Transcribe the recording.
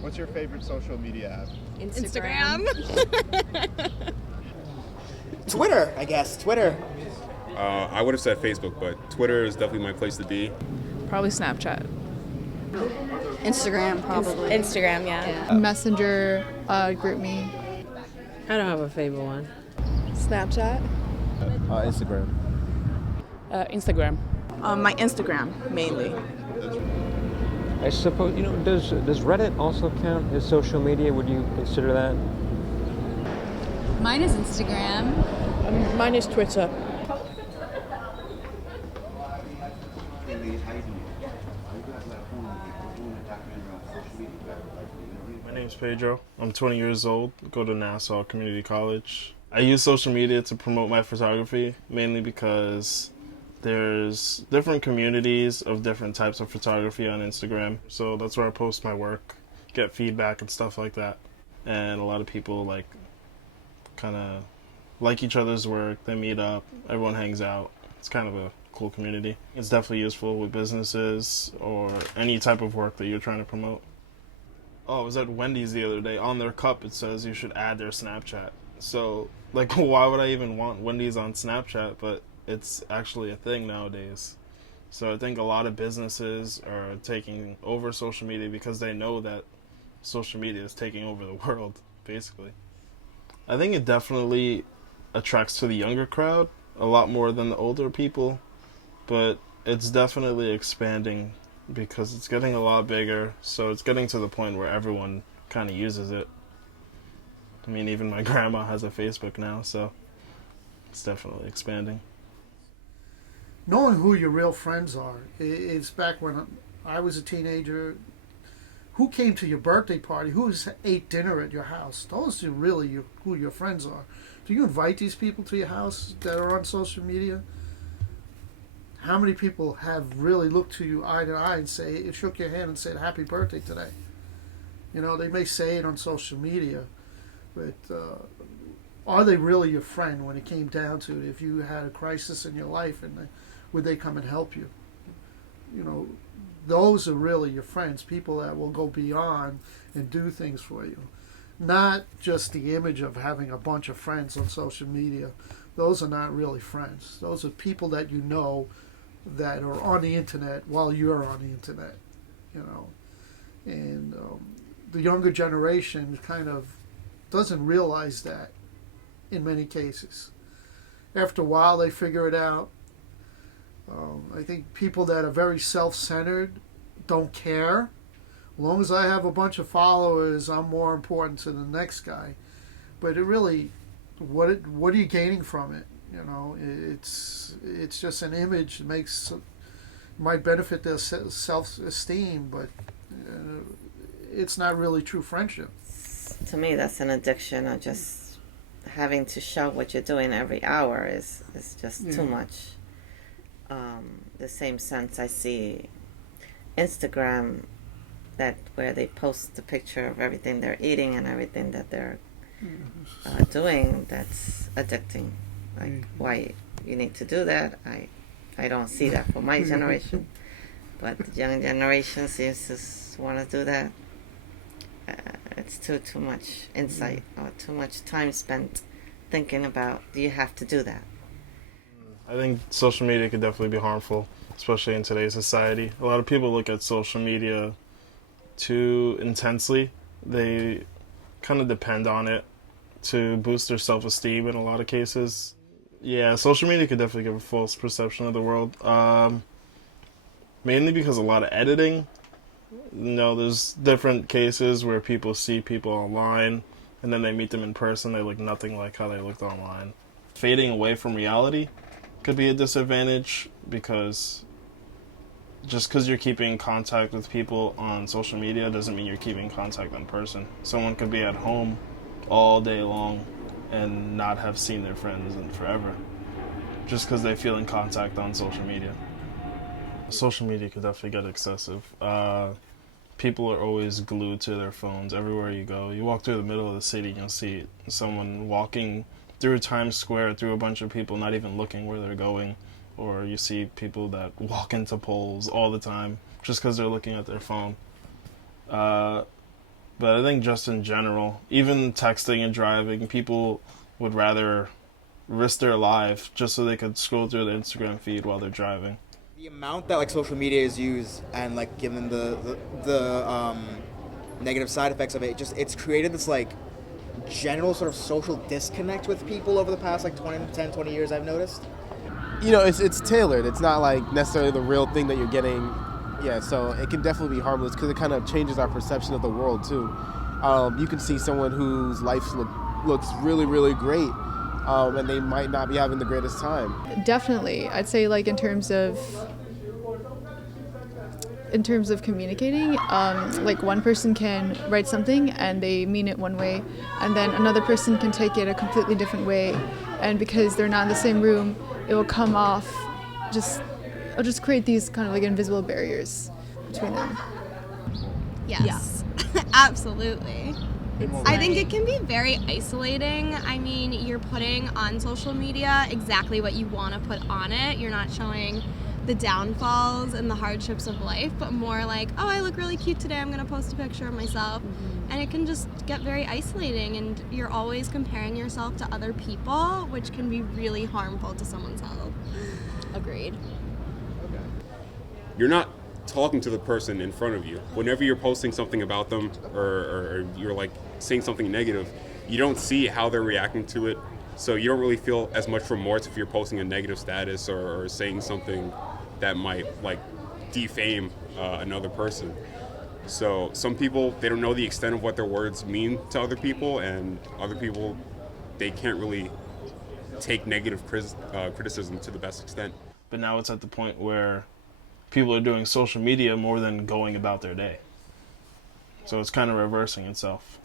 What's your favorite social media app? Instagram. Twitter, I guess. Twitter. I would have said Facebook, but Twitter is definitely my place to be. Probably Snapchat. Instagram, probably. Instagram, yeah. Messenger, GroupMe. I don't have a favorite one. Snapchat. Instagram. Instagram. My Instagram, mainly. I suppose, does Reddit also count as social media? Would you consider that? Mine is Instagram. Mine is Twitter. My name's Pedro. I'm 20 years old. Go to Nassau Community College. I use social media to promote my photography, mainly because there's different communities of different types of photography on Instagram. So that's where I post my work, get feedback and stuff like that. And a lot of people kind of like each other's work. They meet up, everyone hangs out. It's kind of a cool community. It's definitely useful with businesses or any type of work that you're trying to promote. Oh, I was at Wendy's the other day. On their cup it says you should add their Snapchat. So, why would I even want Wendy's on Snapchat? But it's actually a thing nowadays. So I think a lot of businesses are taking over social media because they know that social media is taking over the world, basically. I think it definitely attracts to the younger crowd a lot more than the older people, but it's definitely expanding because it's getting a lot bigger, so it's getting to the point where everyone kind of uses it. I mean, even my grandma has a Facebook now, so it's definitely expanding. Knowing who your real friends are. It's back when I was a teenager. Who came to your birthday party? Who ate dinner at your house? Those are really who your friends are. Do you invite these people to your house that are on social media? How many people have really looked to you eye to eye and shook your hand and said happy birthday today? They may say it on social media, but are they really your friend when it came down to it? If you had a crisis in your life, and would they come and help you? Those are really your friends, people that will go beyond and do things for you. Not just the image of having a bunch of friends on social media. Those are not really friends. Those are people that you know that are on the internet while you're on the internet. And the younger generation kind of doesn't realize that in many cases. After a while, they figure it out. I think people that are very self-centered don't care. As long as I have a bunch of followers, I'm more important to the next guy. But it really, what are you gaining from it? It's just an image that might benefit their self-esteem, but it's not really true friendship. To me, that's an addiction of just having to show what you're doing every hour is just too much. The same sense I see Instagram, where they post the picture of everything they're eating and everything that they're doing, that's addicting. Why you need to do that, I don't see that for my generation. But the young generation seems to want to do that. It's too much insight or too much time spent thinking about, do you have to do that? I think social media could definitely be harmful, especially in today's society. A lot of people look at social media too intensely. They kind of depend on it to boost their self-esteem in a lot of cases. Yeah, social media could definitely give a false perception of the world. Mainly because a lot of editing. There's different cases where people see people online and then they meet them in person. They look nothing like how they looked online. Fading away from reality could be a disadvantage because just because you're keeping contact with people on social media doesn't mean you're keeping contact in person. Someone could be at home all day long and not have seen their friends in forever just because they feel in contact on social media. Social media could definitely get excessive. People are always glued to their phones everywhere you go. You walk through the middle of the city, you'll see someone walking through Times Square through a bunch of people not even looking where they're going. Or you see people that walk into poles all the time just because they're looking at their phone. But I think just in general, even texting and driving, people would rather risk their life just so they could scroll through the Instagram feed while they're driving. The amount that like social media is used and like given the negative side effects of it, it's created this like general sort of social disconnect with people over the past like 20 years, I've noticed. You know, it's tailored. It's not like necessarily the real thing that you're getting. Yeah, so it can definitely be harmless because it kind of changes our perception of the world too. You can see someone whose life looks really, really great, and they might not be having the greatest time. Definitely. I'd say like in terms of communicating, like one person can write something and they mean it one way, and then another person can take it a completely different way, and because they're not in the same room, it will come off it'll just create these kind of like invisible barriers between them. Yes. Absolutely. I think it can be very isolating. I mean, you're putting on social media exactly what you want to put on it. You're not showing the downfalls and the hardships of life, but more like, oh, I look really cute today, I'm going to post a picture of myself. And it can just get very isolating, and you're always comparing yourself to other people, which can be really harmful to someone's health. Agreed. You're not talking to the person in front of you. Whenever you're posting something about them or you're like saying something negative, you don't see how they're reacting to it. So you don't really feel as much remorse if you're posting a negative status or saying something that might like defame another person. So some people, they don't know the extent of what their words mean to other people, and other people, they can't really take negative criticism to the best extent. But now it's at the point where people are doing social media more than going about their day. So it's kind of reversing itself.